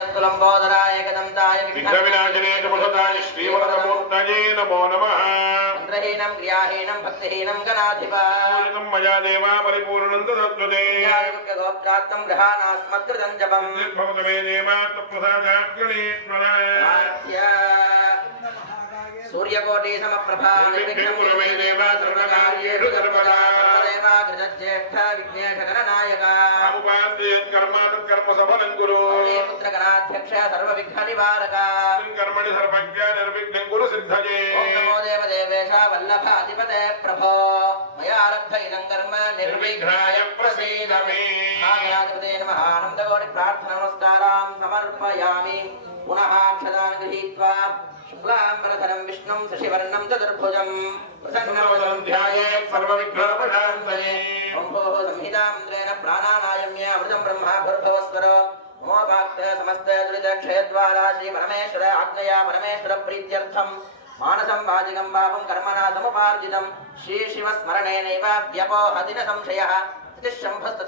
లంబోదరాయ గదంతాయ విఘ్నవినాశనే చముఖతాయ శ్రీవరదమూర్తయే నమో నమః. మంత్రహీనం క్రియాహీనం భక్తిహీనం గణాధిప. పూజితం మయా దేవా పరిపూర్ణం తదత్వతే గోప్రాత్తం గృహానాస్మత్కృతం జపం. నిర్భవత మే దేవా తత్ప్రసాదాగ్రణీశ్వర సూర్యకోటి సమప్రభా నిర్విఘ్నం కురు. మే దేవ సర్వకార్యేషు సర్వదా జ్యేష్ఠ విఘ్నేశ గణనాయక సముపాస్యేత్ కర్మ తత్కర్మ సఫలం కురు పుత్ర గణాధ్యక్ష సర్వ విఘ్న నివారక కర్మణి సర్వజ్ఞ నిర్విఘ్నం కురు సిద్ధయే ఓం నమో దేవ దేవేశ వల్లభ అధిపతే ప్రభో మయా లబ్ధ ఇదం కర్మ నిర్విఘ్నాయ సంహితామంత్రేణ ప్రాణానాయమ్య అమృతం బ్రహ్మ గురుభవస్వర మమోపాక్త సమస్త దురిత క్షయద్వారా శ్రీ పరమేశ్వర ఆజ్ఞయ పరమేశ్వర ప్రీత్యర్థం. మానసం వాజిగం పాపం కర్మణా సముపార్జితం. శ్రీ శివ స్మరణేనైవ వ్యపోహదిన సంశయ. శంభస్తథా